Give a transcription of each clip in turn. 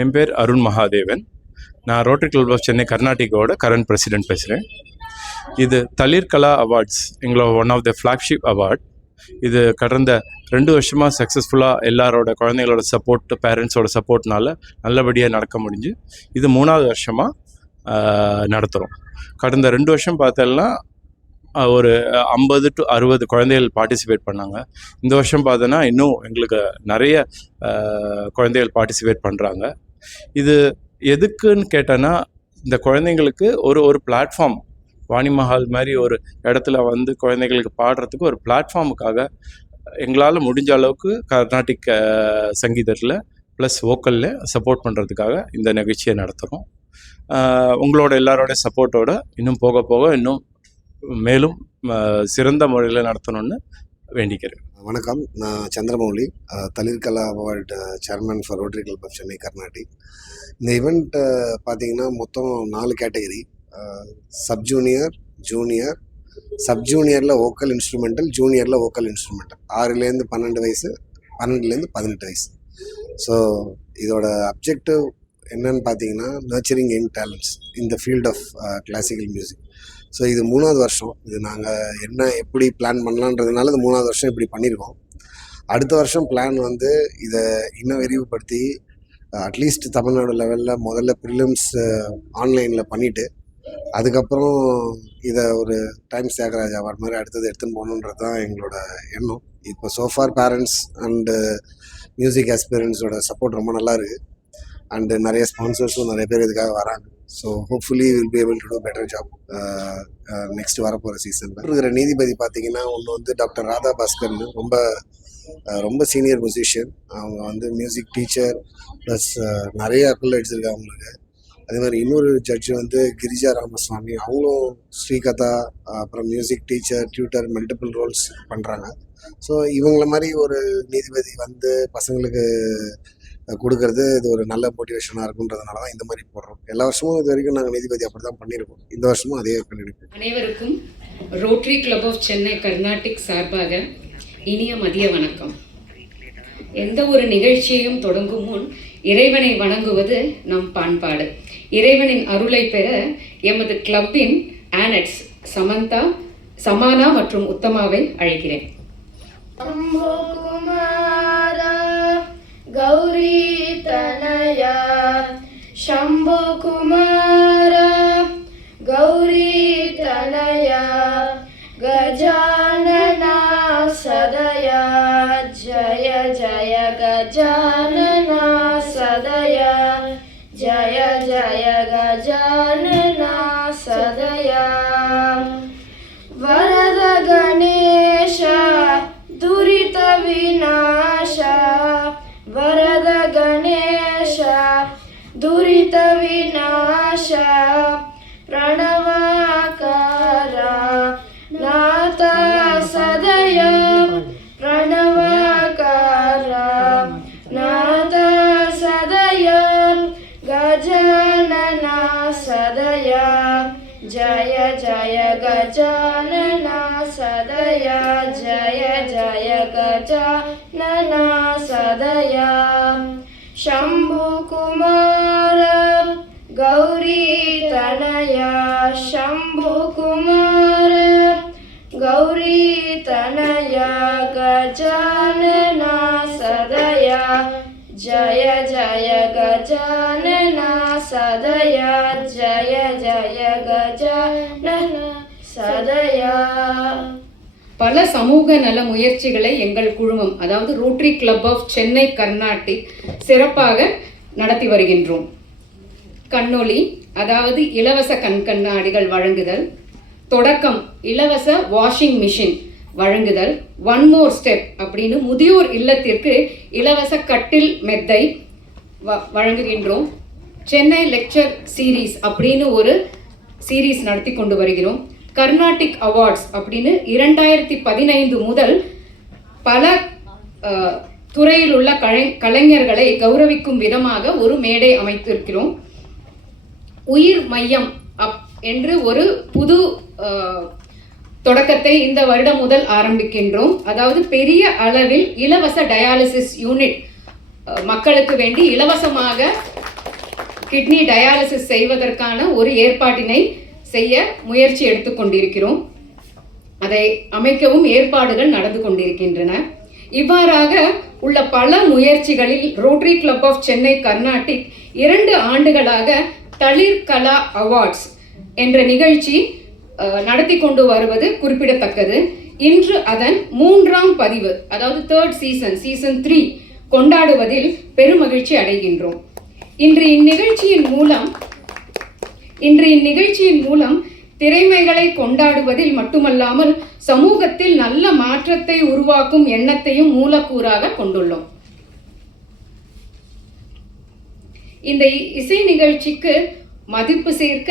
என் பேர் அருண் மகாதேவன். நான் Rotary Club of Chennai கர்நாடிகோட கரண்ட் பிரசிடென்ட் பேசுகிறேன். இது தளிர் கலா அவார்ட்ஸ் எங்களோட one of the flagship award. இது கடந்த 2 வருஷமாக சக்ஸஸ்ஃபுல்லாக எல்லாரோட குழந்தைங்களோட சப்போர்ட், பேரண்ட்ஸோட சப்போர்ட்னால நல்லபடியாக நடக்க முடிஞ்சு இது 3வது வருஷமாக நடத்துகிறோம். கடந்த 2 வருஷம் பார்த்தோம்னா ஒரு 50 to 60 குழந்தைகள் பார்ட்டிசிபேட் பண்ணாங்க. இந்த வருஷம் பார்த்தோன்னா இன்னும் எங்களுக்கு நிறைய குழந்தைகள் பார்ட்டிசிபேட் பண்ணுறாங்க. இது எதுக்குன்னு கேட்டோன்னா, இந்த குழந்தைங்களுக்கு ஒரு பிளாட்ஃபார்ம், வாணிமஹால் மாதிரி ஒரு இடத்துல வந்து குழந்தைங்களுக்கு பாடுறதுக்கு ஒரு பிளாட்ஃபார்முக்காக எங்களால் முடிஞ்ச அளவுக்கு கர்நாடிக் சங்கீதத்தில் ப்ளஸ் வோக்கலில் சப்போர்ட் பண்ணுறதுக்காக இந்த நிகழ்ச்சியை நடத்துகிறோம். உங்களோட எல்லாரோட சப்போர்ட்டோட இன்னும் போக போக இன்னும் மேலும் சிறந்த முறையில் நடத்தணும்னு வேண்டிக்கிறேன். வணக்கம், நான் Chandramouli, Thalir Kala award chairman for Rotary Club of Chennai Carnatic. இந்த ஈவெண்ட் பார்த்தீங்கன்னா மொத்தம் 4 category: sub junior, junior, sub ஜூனியரில் வோக்கல் இன்ஸ்ட்ருமெண்டல், ஜூனியரில் வோக்கல் இன்ஸ்ட்ருமெண்டல். 6லேருந்து 12 வயசு, 12லேருந்து 18 வயசு. ஸோ இதோட அப்ஜெக்டிவ் என்னன்னு பார்த்தீங்கன்னா, nurturing young talents in the field of classical music. So இது 3வது வருஷம். இது நாங்கள் எப்படி பிளான் பண்ணலான்றதுனால இது 3வது வருஷம் இப்படி பண்ணியிருக்கோம். அடுத்த வருஷம் பிளான் வந்து இதை இன்னும் விரிவுபடுத்தி அட்லீஸ்ட் தமிழ்நாடு லெவலில் முதல்ல ப்ரிலிம்ஸ் ஆன்லைனில் பண்ணிவிட்டு அதுக்கப்புறம் இதை ஒரு டைம்ஸ் தியாகராஜ் அவார்ட் மாதிரி அடுத்தது எடுத்துன்னு போகணுன்றது தான் எங்களோட எண்ணம். இப்போ சோஃபார் பேரண்ட்ஸ் அண்டு மியூசிக் ஆஸ்பிரன்ஸோட சப்போர்ட் ரொம்ப நல்லா இருக்குது. அண்டு நிறைய ஸ்பான்சர்ஸும் நிறைய பேர் இதுக்காக வராங்க. So hopefully will be able to do better job next வரப்போகிற சீசனில். இருக்கிற நீதிபதி பார்த்தீங்கன்னா ஒன்று வந்து டாக்டர் ராதா பாஸ்கர்னு ரொம்ப சீனியர் பொசிஷன். அவங்க வந்து மியூசிக் டீச்சர் ப்ளஸ் நிறைய அக்குலேட்ஸ் இருக்குது அவங்களுக்கு. அதே மாதிரி இன்னொரு ஜட்ஜு வந்து கிரிஜா ராமசுவாமி, அவங்களும் ஸ்ரீகதா, அப்புறம் music teacher, tutor, multiple roles பண்ணுறாங்க. ஸோ இவங்கள மாதிரி ஒரு நீதிபதி வந்து பசங்களுக்கு கொடுக்கறது இது ஒரு நல்ல மோட்டிவேஷனாக இருக்குன்றதுனால தான் இந்த மாதிரி போடுறோம். எல்லா வருஷமும் இது வரைக்கும் நாங்கள் நீதிபதி அப்படி தான் பண்ணியிருக்கோம். இந்த வருஷமும் அதே பண்ணியிருக்கோம். அனைவருக்கும் Rotary Club of Chennai Carnatic சார்பாக இனிய மதிய வணக்கம். எந்த ஒரு நிகழ்ச்சியையும் தொடங்கும் முன் இறைவனை வணங்குவது நம் பண்பாடு. இறைவனின் அருளை பெற எமது கிளப்பின் ஆனட்ஸ் சமந்தா, சமானா மற்றும் உத்தமாவை அழைக்கிறேன். गौरी तनया शंभो कुमार गौरी तनया गजानना सदया जय जय गजानना सदया जय जय गजानना सदया वरद गणेश दुरित विनाश वरद गणेश दुरित विनाश प्रणवाकार नाथ सदय प्रणवाकार नाथ सदय गजानना सदय जय जय गजानना सदय जय जय गजानना सदया शंभु कुमार गौरी तनया शंभु कुमार गौरी तनया गजानना सदया जय जय गजानना सदया जय जय गजानना सदया. பல சமூக நல முயற்சிகளை எங்கள் குழுமம், அதாவது Rotary Club of Chennai Carnatic சிறப்பாக நடத்தி வருகின்றோம். கண்ணொளி, அதாவது இலவச கண்கண்ணாடிகள் வழங்குதல். தொடக்கம், இலவச வாஷிங் மிஷின் வழங்குதல். ஒன் மோர் ஸ்டெப் அப்படின்னு முதியோர் இல்லத்திற்கு இலவச கட்டில் மெத்தை வழங்குகின்றோம். சென்னை லெக்சர் சீரீஸ் அப்படின்னு ஒரு சீரீஸ் நடத்தி கொண்டு வருகிறோம். கர்நாடிக் அவார்ட்ஸ் அப்படின்னு 2015 முதல் பல துறையில் உள்ள கலைஞர்களை கௌரவிக்கும் விதமாக ஒரு மேடை அமைத்திருக்கிறோம். உயிர் மையம் என்று ஒரு புது தொடக்கத்தை இந்த வருடம் முதல் ஆரம்பிக்கின்றோம். அதாவது பெரிய அளவில் இலவச டயாலிசிஸ் யூனிட் மக்களுக்கு வேண்டி இலவசமாக கிட்னி டயாலிசிஸ் செய்வதற்கான ஒரு ஏற்பாட்டினை செய்ய முயற்சி எடுத்துக்கொண்டிருக்கிறோம். அதை அமைக்கவும் ஏற்பாடுகள் நடந்து கொண்டிருக்கின்றன. இவ்வாறாக உள்ள பல முயற்சிகளில் Rotary Club of Chennai Carnatic 2 ஆண்டுகளாக தளிர் கலா அவார்ட்ஸ் என்ற நிகழ்ச்சி நடத்தி கொண்டு வருவது குறிப்பிடத்தக்கது. இன்று அதன் 3ஆம் பதிவு, அதாவது 3rd சீசன் 3 கொண்டாடுவதில் பெருமகிழ்ச்சி அடைகின்றோம். இன்று இந்நிகழ்ச்சியின் மூலம் திறமைகளை கொண்டாடுவதில் மட்டுமல்லாமல் சமூகத்தில் நல்ல மாற்றத்தை உருவாக்கும் எண்ணத்தையும் மூலக்கூறாக கொண்டுள்ளோம். இந்த இசை நிகழ்ச்சிக்கு மதிப்பு சேர்க்க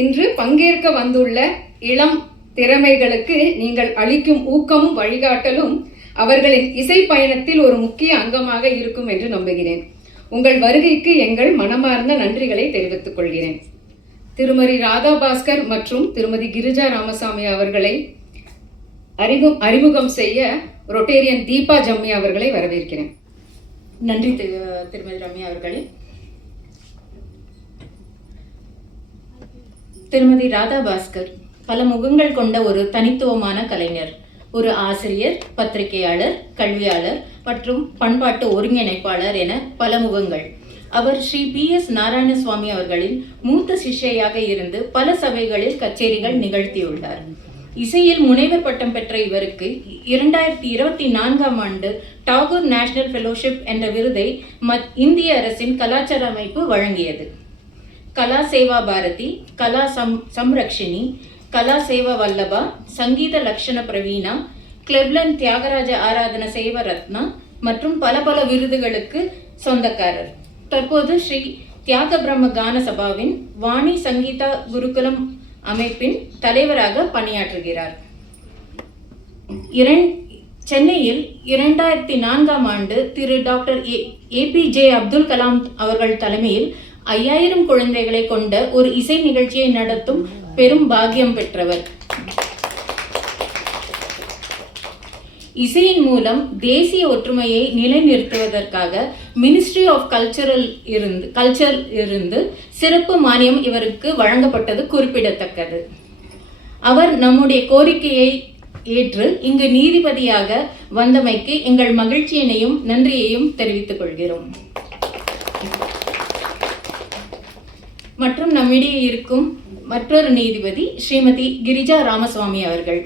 இன்று பங்கேற்க வந்துள்ள இளம் திறமைகளுக்கு நீங்கள் அளிக்கும் ஊக்கமும் வழிகாட்டலும் அவர்களின் இசை பயணத்தில் ஒரு முக்கிய அங்கமாக இருக்கும் என்று நம்புகிறேன். உங்கள் வருகைக்கு எங்கள் மனமார்ந்த நன்றிகளை தெரிவித்துக் கொள்கிறேன். திருமதி ராதா பாஸ்கர் மற்றும் திருமதி கிரிஜா ராமசாமி அவர்களை அறிமுகம் செய்ய ரொட்டேரியன் தீபா ஜம்மி அவர்களை வரவேற்கிறேன். நன்றி திருமதி ரம்யா அவர்களே. திருமதி ராதா பாஸ்கர் பல முகங்கள் கொண்ட ஒரு தனித்துவமான கலைஞர், ஒரு ஆசிரியர், பத்திரிகையாளர், கல்வியாளர் மற்றும் பண்பாட்டு ஒருங்கிணைப்பாளர் என பல முகங்கள். அவர் ஸ்ரீ PS நாராயணசுவாமி அவர்களின் மூத்த சிஷ்யையாக இருந்து பல சபைகளில் கச்சேரிகள் நிகழ்த்தியுள்ளார். இசையில் முனைவர் பட்டம் பெற்ற இவருக்கு 2024ஆம் ஆண்டு டாகூர் நேஷனல் ஃபெலோஷிப் என்ற விருதை இந்திய அரசின் கலாச்சார அமைப்பு வழங்கியது. கலா சேவா பாரதி, கலா சம்ரக்ஷினி, கலா சேவா வல்லபா, சங்கீத லக்ஷண பிரவீணா, கிளெப்லன் தியாகராஜ ஆராதன சேவ ரத்னா மற்றும் பல விருதுகளுக்கு சொந்தக்காரர். தற்போது ஸ்ரீ தியாக பிரம்ம கான சபாவின் வாணி சங்கீதா குருகுலம் அமைப்பின் தலைவராக பணியாற்றுகிறார். சென்னையில் 2004ஆம் ஆண்டு திரு டாக்டர் APJ அப்துல் கலாம் அவர்கள் தலைமையில் 5000 குழந்தைகளை கொண்ட ஒரு இசை நிகழ்ச்சியை நடத்தும் பெரும் பாக்கியம் பெற்றவர். இசையின் மூலம் தேசிய ஒற்றுமையை நிலைநிறுத்துவதற்காக மினிஸ்ட்ரி ஆஃப் கல்ச்சர் இருந்து சிறப்பு மானியம் இவருக்கு வழங்கப்பட்டது குறிப்பிடத்தக்கது. அவர் நம்முடைய கோரிக்கையை ஏற்று இங்கு நீதிபதியாக வந்தமைக்கு எங்கள் மகிழ்ச்சியினையும் நன்றியையும் தெரிவித்துக் கொள்கிறோம். மற்றும் நம்மிடையே இருக்கும் மற்றொரு நீதிபதி ஸ்ரீமதி கிரிஜா ராமசுவாமி அவர்கள்.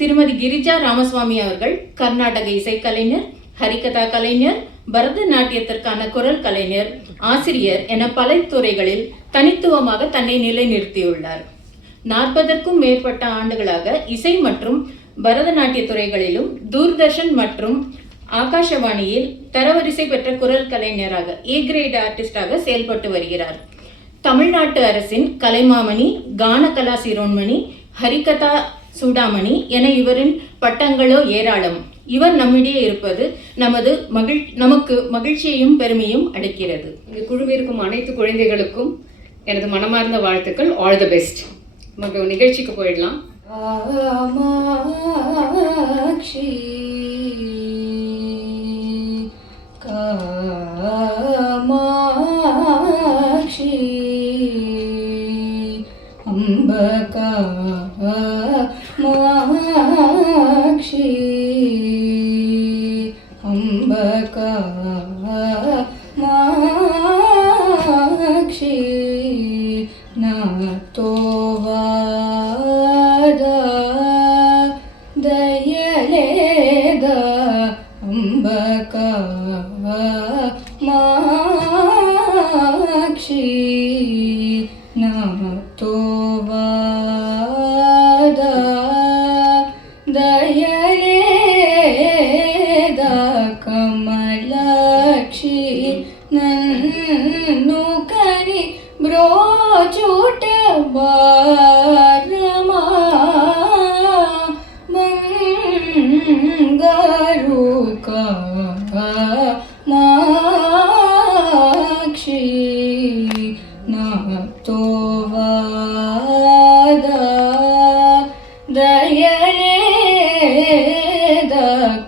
திருமதி கிரிஜா ராமசுவாமி அவர்கள் கர்நாடக இசைக்கலைஞர், ஹரிகதா கலைஞர், பரதநாட்டியத்திற்கான குரல் கலைஞர், ஆசிரியர் என பல துறைகளில் தனித்துவமாக தன்னை நிலைநிறுத்தியுள்ளார். 40க்கும் மேற்பட்ட ஆண்டுகளாக இசை மற்றும் பரதநாட்டிய துறைகளிலும் தூர்தர்ஷன் மற்றும் ஆகாஷவாணியில் தரவரிசை பெற்ற குரல் கலைஞராக A கிரேட் ஆர்டிஸ்டாக செயல்பட்டு வருகிறார். தமிழ்நாட்டு அரசின் கலைமாமணி, கானகலா சிரோன்மணி, ஹரிகதா சூடாமணி என இவரின் பட்டங்களோ ஏராளம். இவர் நம்மிடையே இருப்பது நமக்கு மகிழ்ச்சியையும் பெருமையும் அளிக்கிறது. இங்கு குழுவிற்கும் அனைத்து குழந்தைகளுக்கும் எனது மனமார்ந்த வாழ்த்துக்கள். All the best. நம்ம நிகழ்ச்சிக்கு போயிடலாம்.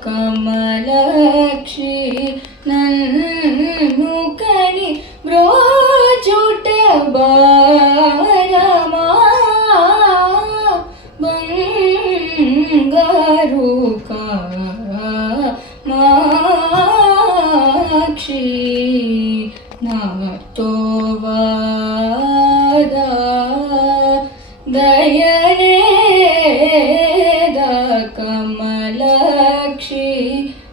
ಕಮಲಕ್ಷಿ ನನ್ನು ಕನಿ ಬ್ರೋಚುಟ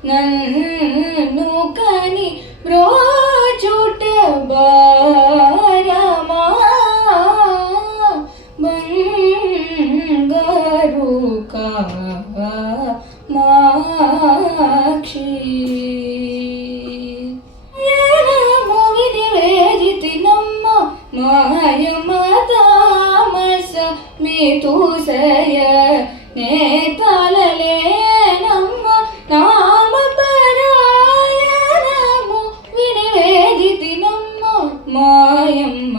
నన్ను కని బ్రోచుట బారమా బంగారు కామాక్షి వేదితి నమ్మ మాయమ తామస మితుసయ నేతలలే నమ్మ నామ పరాయణము వినివేదితి నమ్మ మాయమ్మ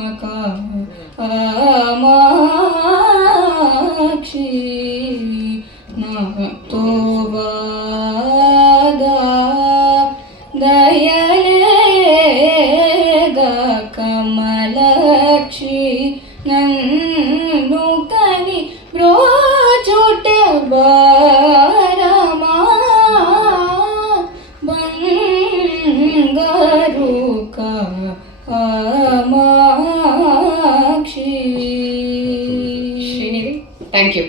కామాక్షి నాతో వాదా దయలేద కమలక్షి నన్ను కని బ్రోచుట బారమా బంగారు காமாட்சி. ஸ்ரீநிதி, தேங்க்யூ.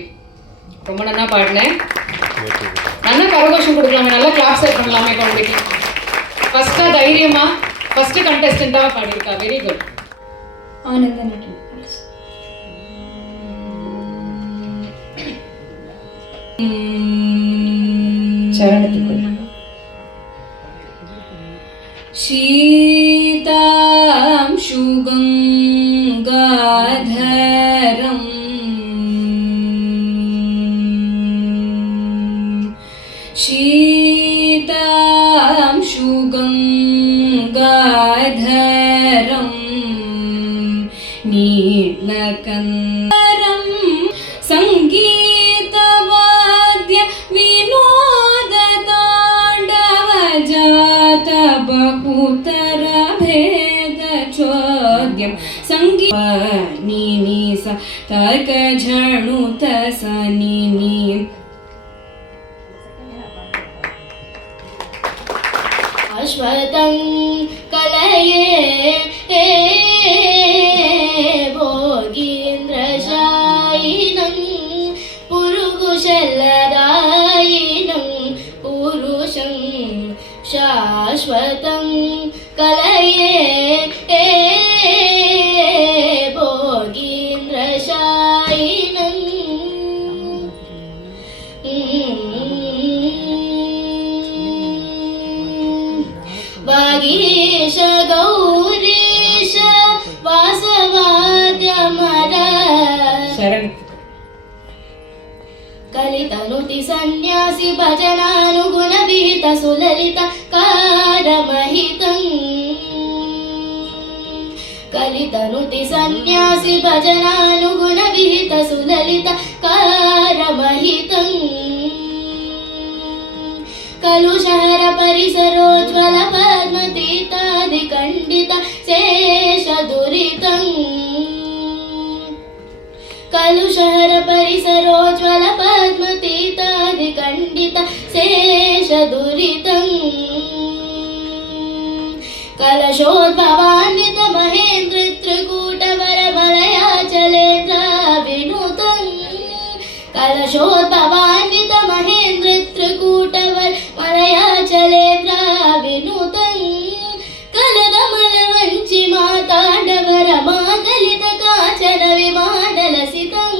ரொம்ப நல்லா பாடினேன். நல்லா கரகோஷம் கொடுக்கலாமே, நல்லா கிளாப்ஸ் பண்ணலாமே குழந்தைக்கு. ஃபர்ஸ்டா தைரியமா ஃபர்ஸ்ட் கண்டெஸ்டண்டா பாடியிருக்கா. Very good. ஆனந்த நடி சரணத்துக்குள் शीतां शुगङ्गाधरम् शीतां शुगङ्गाधरम् नीलकन्दरं सङ्गीतवाद्य विनोदताण्डवजात बहुतर भेद चोद्यं संगीनी स तक झणुत सनिनी अश्वतं कलये भोगीन्द्रशायिनं पुरुषलदायिनं पुरुषं शाश्वतं कलये भोगीन्द्रशायिनं वागीश गौरीश वासवाद्यमर कलितनुति सन्यासि भजनानुगुण विहित सुललित कारमहितं कलितनुति सन्यासि भजनानुगुण विहित सुललित कारमहितं कलुषहर परिसरोज्ज्वल पद्मतीतादिखण्डित शेषदुरितं कलुषहर परिसरोज्ज्वल पद्मतीतादिखण्डित शेषदुरितं कलशोद्भवान्वित महेन्द्रत्रिकूटवरमलयाचलेन्द्र विनुतं कलशोद्भवान्वित महेन्द्रत्रिकूटवर मलयाचलेन्द्र विनुतं कलदमलवञ्चि माताण्डवर माकलित काचन विमानलसितं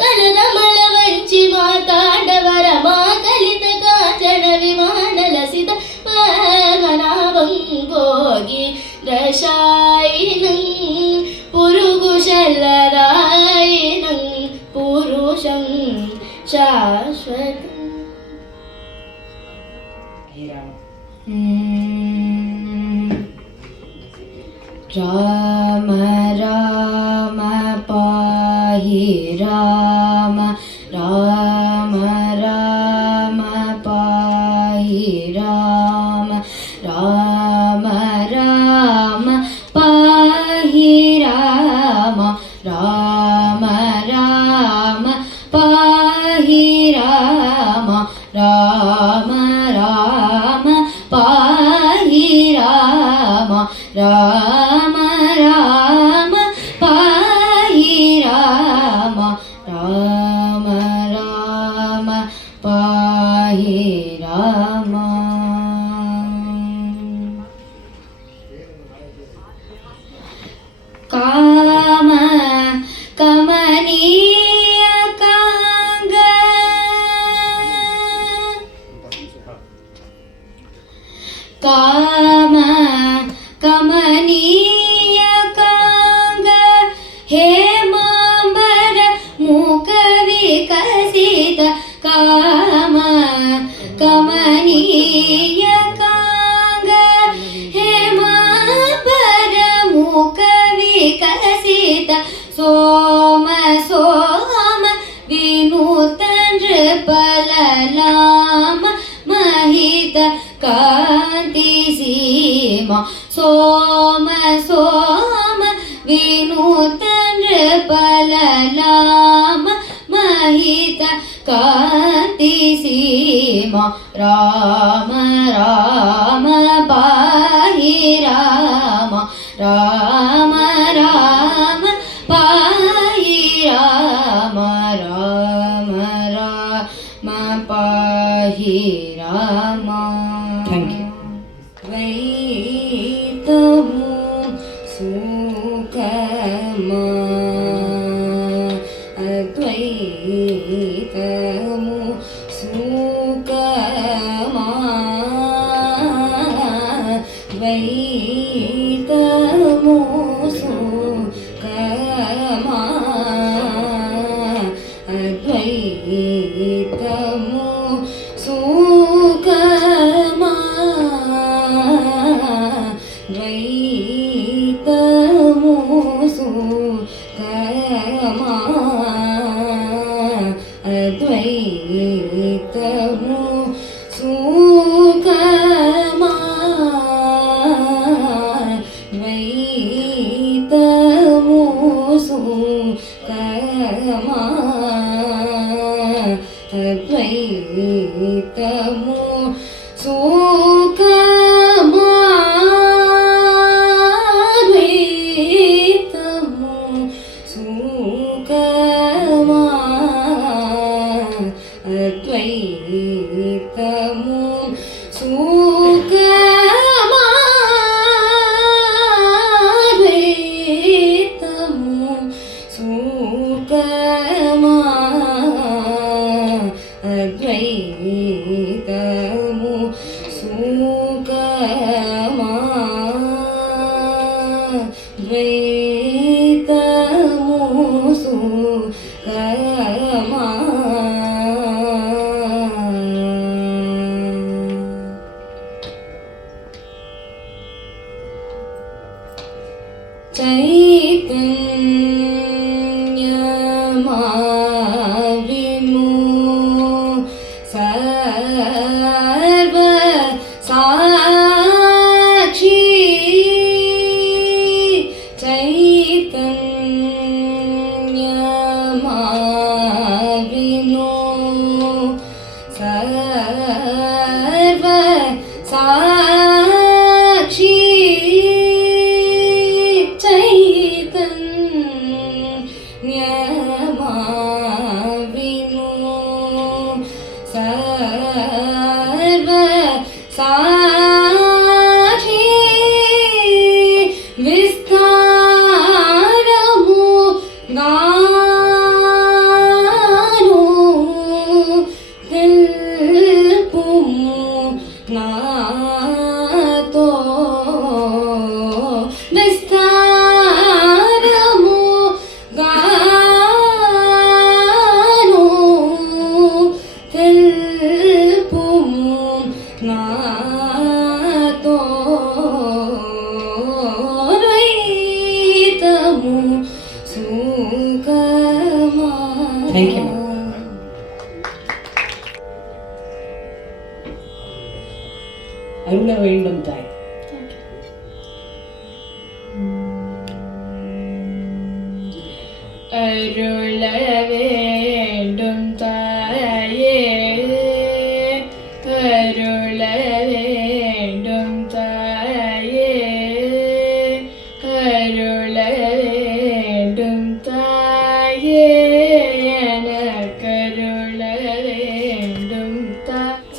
कलदमलवञ्चि माताण्डवर माकलित काचन विमानलसित पद्मनाभं भोगीन्द्रशायिनं पुरुगुशलदायिनं पुरुषं शाश्वतम्. राम राम पाहि राम राम राम पाहि राम राम राम पाहि राम राम राम पाहि राम राम राम पाहि राम राम राम पाहि राम राम राम पाहि पाहि राम काम कमनीय कांग काम कमनीय कांग हेमांबर मुख विकसित काम कमनीय कांग हेमांबर मुख विकसित सोम सोम विनूत नृपललाम महित कांति सीमा सोम सोम विनूत नृपललाम महित कांति सीमा राम राम पाहि राम राम राम पाहि राम राम राम पाहि राम Thank you. द्वैतमु सुखमा अद्वैतमु सुखमा द्वैतमु सुखमा अद्वैतमु सुखमा द्वैतमु सुखमा अद्वैतमु सुखमा द्वैतमु सुखमा अद्वैतमु सुखमा द्वैतमु सुखमा अद्वैतमु सुखमा द्वैतमु सुखमा अद्वैतमु सुखमा द्वैतमु सुखमा चैतन्यमाविमु सर्व साक्षी चैतन्यमाविनु सर्व साक्षी चैतन्यमाविनु सर्व साक्षी विस्तारमु गानु तेल्पुमु नातो विस्तारमु गानु तेल्पुमु नातो द्वैतमु सुखमा. Thank you. அருள வேண்டும் தாய். அருள வேண்டும் தாயே, அருள வேண்டும் தாயே, அருள வேண்டும் தாயே, எனக்கருள வேண்டும் தாய்.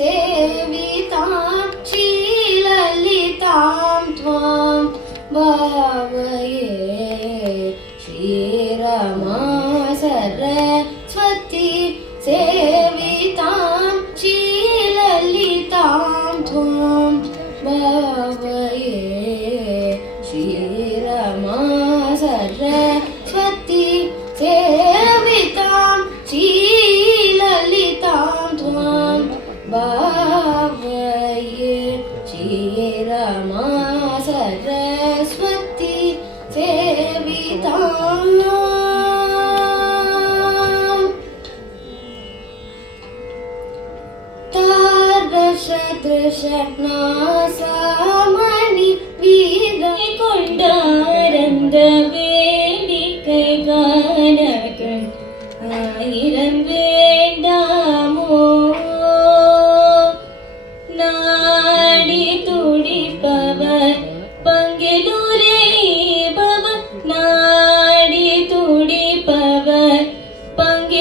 நாசாமணி வீரை கொண்டாரந்த வேடிக்கை காணகன் ஆயிரம் வேண்டாமோ நாடி துடிப்பவர் பங்கிலுரைபவர் நாடி துடிப்பவர் பங்கிலுரைபவர்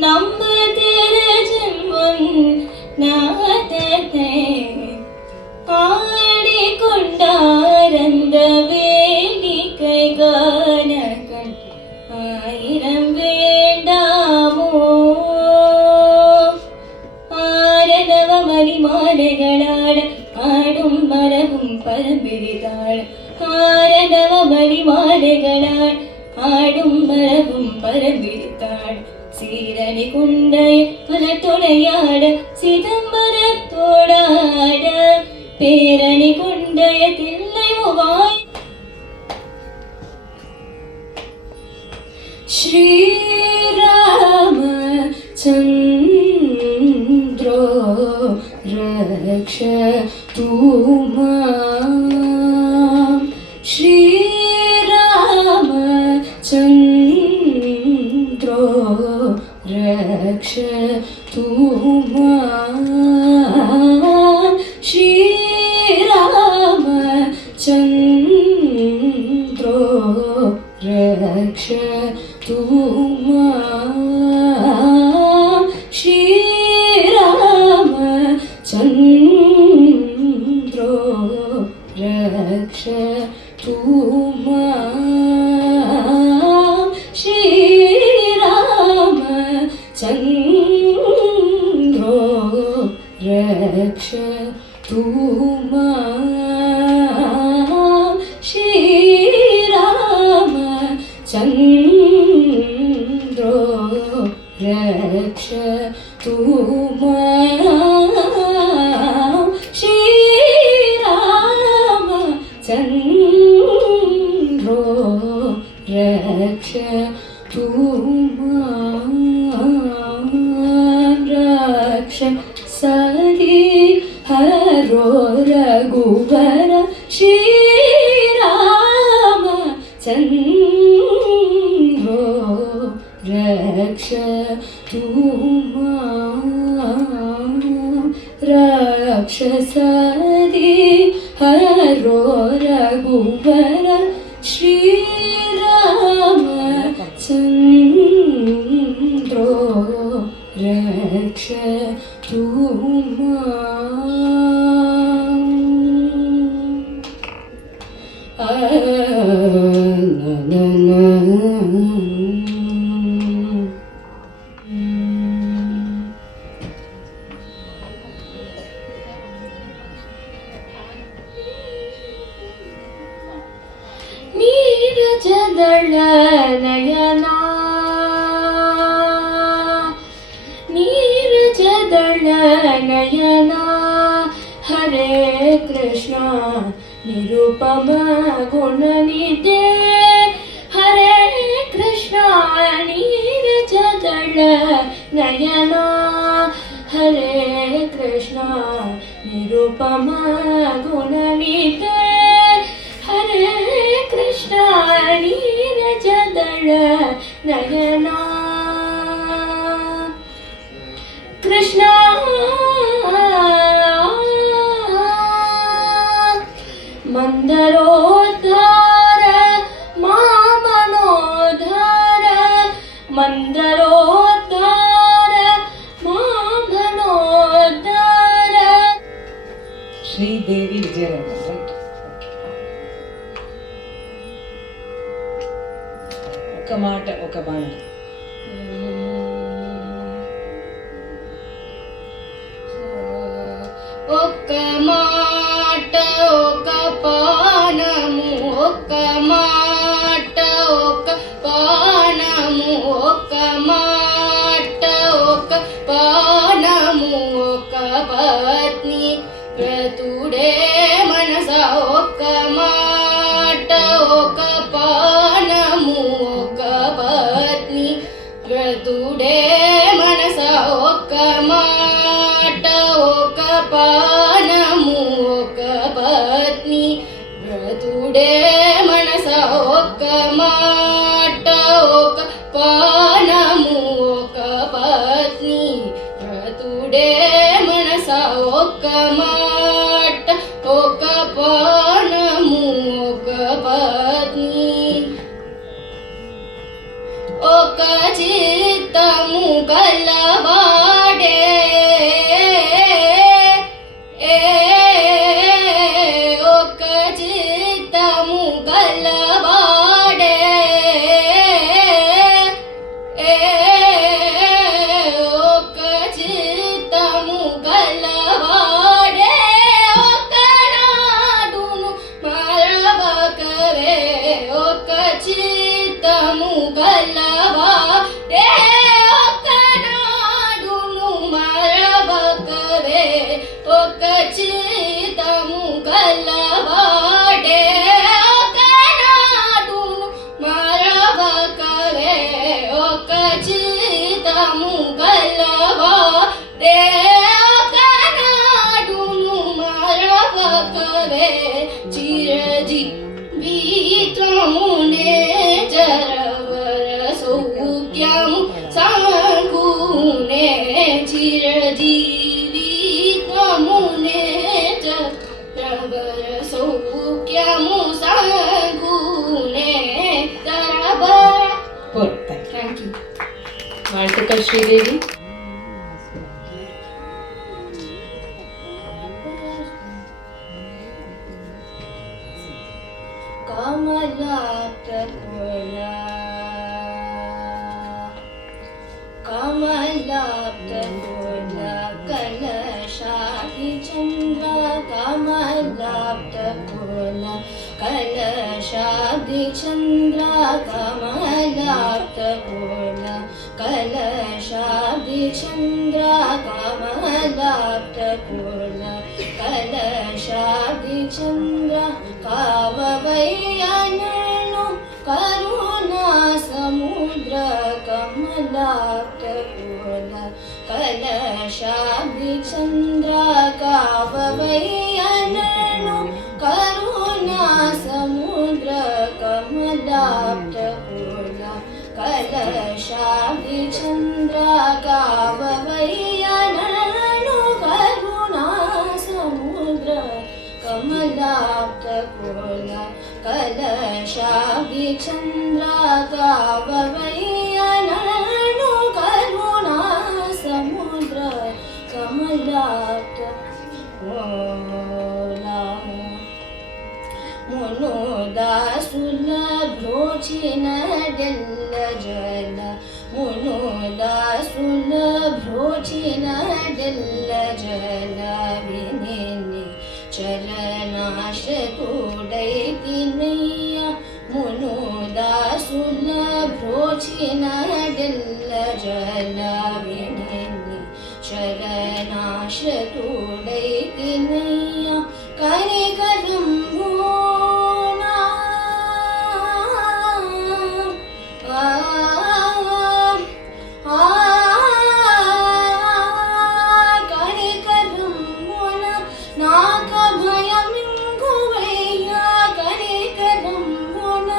நம்ப திரஜன்மன் நாதத்தை ஆடிக்கொண்டாரந்த வேடிக்கை காணகன் ஆயிரம் வேண்டாமோ ஆரதவ மணிமாலைகளாட ஆடும் மரபும் பரம்பிரிதாள் ஆரதவ மணிமாலைகளால் ஆடும் மரபும் பரம்பிரித்தாள் சீரணி குண்டை பல துணையாட சிதம்பரத்தோடாட பேரணி குண்டய தில்லை வாய் ஸ்ரீராம சந்திரோ ரக்ஷ தூமாம் ஸ்ரீராம சந்திரோ ரக்ஷ தூமாம் ஸ்ரீராம சந்திரோ ரக்ஷ தூமாம் ஸ்ரீராம சந்திரோ ரக்ஷ தூமாம் ஸ்ரீராம சந்திரோ ரக்ஷ தூமாம் ஸ்ரீராம சந்திரோ ரக்ஷ தூமாம் ஸ்ரீராம சந்திரோ ரக்ஷ தூமாம் ரக்ஷ சதி ஹரோ ரகுவர ஸ்ரீராಮ ಚಂದ್ರೋ ರಕ್ಷ ರಾಕ್ಷಸದಿ ಹರೋ ರಘುವರ ಶ್ರೀರಾಮ ಚಂದ್ರೋ ರಕ್ಷ ನೀರಜದಳ ನಯನ ನೀರಜದಳ ನಯನ ಹರೇ ಕೃಷ್ಣ ನಿರುಪಮ ಗುಣನಿಧೆ ಹರೇ ಕೃಷ್ಣ ನೀರಜದಳ ನಯನ ಹರೇ ಕೃಷ್ಣ ನಿರುಪಮ ಗುಣನಿಧೆ ಹರೇ ಕೃಷ್ಣ ನೀರಜದಳ ನಯನ ಕೃಷ್ಣ ಮಂದರೋದ್ಧಾರ ಮಾಮನೋದ್ಧಾರ ಮಂದರೋದ್ಧಾರ ಮಾಮನೋದ್ಧಾರ ಶ್ರೀದೇವಿ ವಿಜಯನಗರ ఒక మాట ఒక బాణం ఒక్క మాట ఒక పానము ఒక్క మాట ఒక పానము ఒక్క మాట ఒక పానము ఒక పత్ని వ్రతుడే మనస ఒక్క మాట ఒక పానము ఒక పత్ని వ్రతుడే మనస ఒక్క మాట డే మనస ఒక్క మాట ఒక పానము ఒక పత్ని ఒక చిత్తము కలవాడే ఒక చిత్తము కలవాడే ఒక చిత్తము కలవాడే ఒకనాడును మరవకరే ఒక చిత్తము కలవాడే ఒకనాడును మరవకరే ఒక చిత్తము కలవాడే ఒకనాడును మరవకరే ఒక చిత్తము కలవాడే ఒకనాడును మరవకరే చిరజీవితమునే జరవర సౌఖ్యము సాగునే చిరజీవితమునే జరవర సౌఖ్యము సాగునే తరబర. Thank you. Thank you. வாழ்த்துக்கள் ஸ்ரீதேவி. ಕಮಲಾಪ್ತಪುರ ಕಮಲಾಪ್ತಪುರ ಕಲಶಾಹಿ ಚಂದ್ರ ಕಮಲಾಪ್ತಪುರ ಕಲಶಾಹಿ ಚಂದ್ರ ಕಮಲಾಪ್ತಪುರ ಕಲಶಾಹಿ ಚಂದ್ರ ಕಮಲಾಪ್ತಪುರ ಕಲಶಾಹಿ ಚಂದ್ರ ಕಾವವಯ್ಯನನು ಕರುಣಾ ಸಮುದ್ರ ಕಮಲಾಪ್ತಪುರ ಕಲಶಾಹಿ ಚಂದ್ರ ಕಾವವಯ್ಯನನು ಕರುಣಾ ಸಮುದ್ರ ಕಮಲಾಪ್ತಪುರ ಕಲಶಾಹಿ ಚಂದ್ರ ಕಾವವಯ್ಯನನು ಕರುಣಾ ಸಮುದ್ರ ಕಮಲಾಪ್ತಪುರ ಕಲಶಾಹಿ ಚಂದ್ರ ಕಾವವಯ್ಯನನು ಕರುಣಾ ಸಮುದ್ರ ಕಮಲಾಪ್ತಪುರ ಮುನುದಾಸುಲ ಭ್ರೋಚಿನಡೆಲ್ಲ ಜಲ ಮುನುದಾಸುಲ ಭ್ರೋಚಿನಡೆಲ್ಲ ಜಲ ವಿನಿನಿ ಚಲನಾಶತುಡೈತಿನಯ್ಯ ಮುನುದಾಸುಲ ಭ್ರೋಚಿನಡೆಲ್ಲ ಜಲ ವಿನಿನಿ ಚಲನಾಶತುಡೈತಿನಯ್ಯ ಕನಿಕರಂಭೂನಾ ಕನಿಕರಂಭುನ ನಾಕ ಭಯಮಿಂಗುವಯ್ಯ ಕನಿಕರಂಭುನ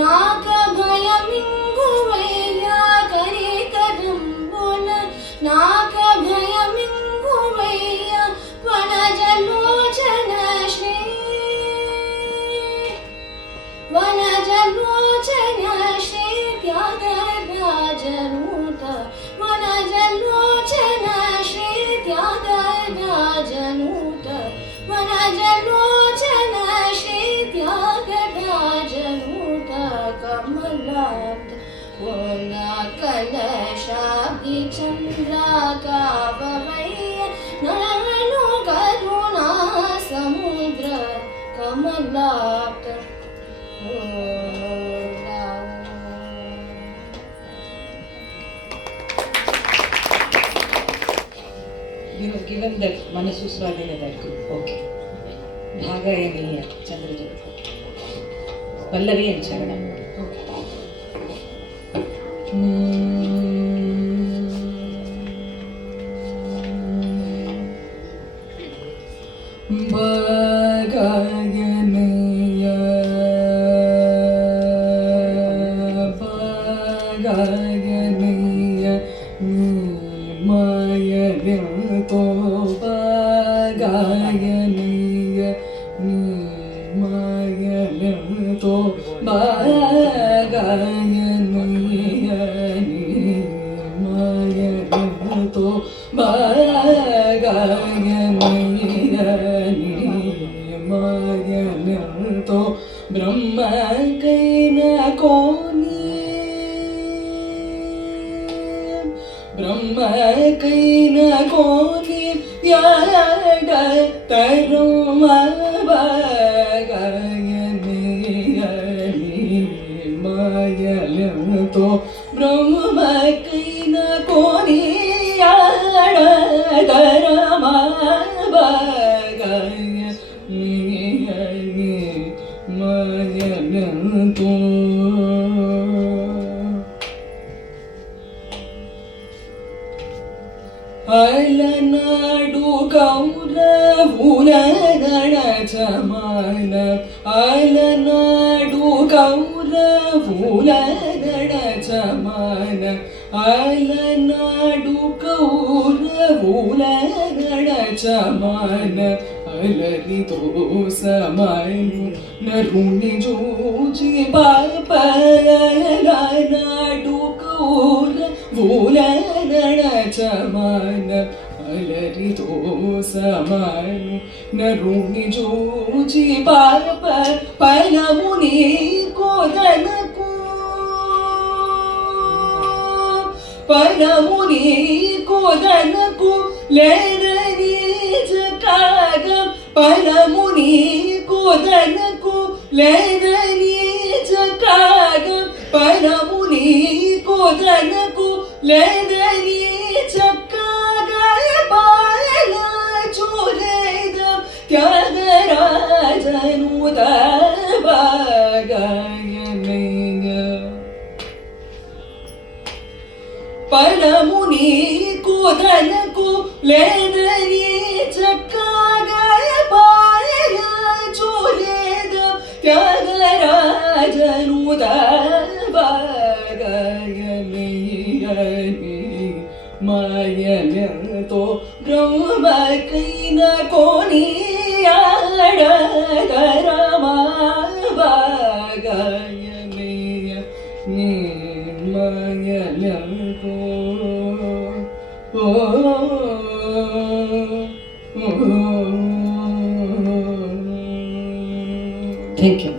ನಾಕ ಭಯಮಿಂಗುವಯ್ಯ ಕನಿಕರಂಭುನ ನಾಕ ಭಯಮಿಂಗುವಯ್ಯ ವನಜಲೋಚನ ಶ್ರೀ ವನಜಲೋಚನ ಶ್ರೀ ತ್ಯಾಗರಾಜನೂತ ವನಜಲೋಚನ ಶ್ರೀ ತ್ಯಾಗರಾಜನೂತ ವನಜಲೋಚನ ಶ್ರೀ ತ್ಯಾಗರಾಜನೂತ ಕಮಲಾಪ್ತ ಪುನ ಕಲಶಾಹಿ ಚಂದ್ರ ಕಾವವಯ್ಯ ನರನು ಕರುಣಾ ಸಮುದ್ರ ಕಮಲಾಪ್ತ You have given that Manasu Swadhina that group. Okay. Bhagayaniya Chandraja. Pallavi and Charanam. Okay. Bhagayaniya Bhagayaniya Maya ಮಾಯನೆಂತೋ ಬಾಗಾಯನೀಯ ನೀ ಮಾಯನೆಂತೋ ಬಾಗಾಯನೀಯ ನೀ ಮಾಯನೆಂತೋ ಬಾಗಾಯನೀಯ ನೀ ಮಾಯನೆಂತೋ ಬ್ರಹ್ಮ ಕೈನ ಕೋನಿ ಬ್ರಹ್ಮ ಕೈನ ಕೋನಿ ಯಾಡ ತರುಮ ಬಾಗಾಯನೀಯ ನೀ ಮಾಯನೆಂತೋ ಬ್ರಹ್ಮ ಕೈನ ಕೋನಿ ಯಾಡ ತರಮ ಬಾಗಾಯನೀಯ ನೀ ಮಾಯನೆಂತೋ ಅಲನಾಡು ಕೌರವುಲ ನಡಚಮಾನ ಅಲನಾಡು ಕೌರವುಲ ನಡಚಮಾನ ಅಲನಾಡು ಕೌರವುಲ ನಡಚಮಾನ ಅಲರಿತೋ ಸಮಾನು ನರುಣಿ ಜೋಜಿ ಪಾಪಲನಾಡು ಕೌರವುಲ ನಡಚಮಾನ ಅಲರಿತೋ ಸಮಾನು ನರುಣಿ ಜೋಜಿ ಪಾಪ ಪರಮುನಿ ಕೋದನಕು ಪರಮುನಿ ಕೋದನಕು ಲೇರನಿ ಜಕಾಗ ಪರಮುನಿ ಕೋದನಕು ಲೇರನಿ ಜಕಾಗ ಪರಮುನಿ ಕೋದನಕು ಲೇರನಿ ಜಕಾಗ ಬಾಲ ಚೋರೇದ ತ್ಯಾಗರಾಜನು ಬಾಗಾಯನೀಯ ಪರಮುನಿ ಕೋದನಕು ಲೇದನಿ ಚಕ್ಕಾಗ ಬಾಲ ಚೋಲೇದ ತ್ಯಾಗರಾಜನು ಬಾಗಾಯನೀಯ ಮಾಯನೆಂತೋ ಬ್ರಹ್ಮ ಕೈನ ಕೋನಿಯಾಡ ತರಮ ಬಾಗಾಯನೀಯ ನೀ ಮಾಯನೆಂತೋ ಥ್ಯಾಂಕ್ ಯು.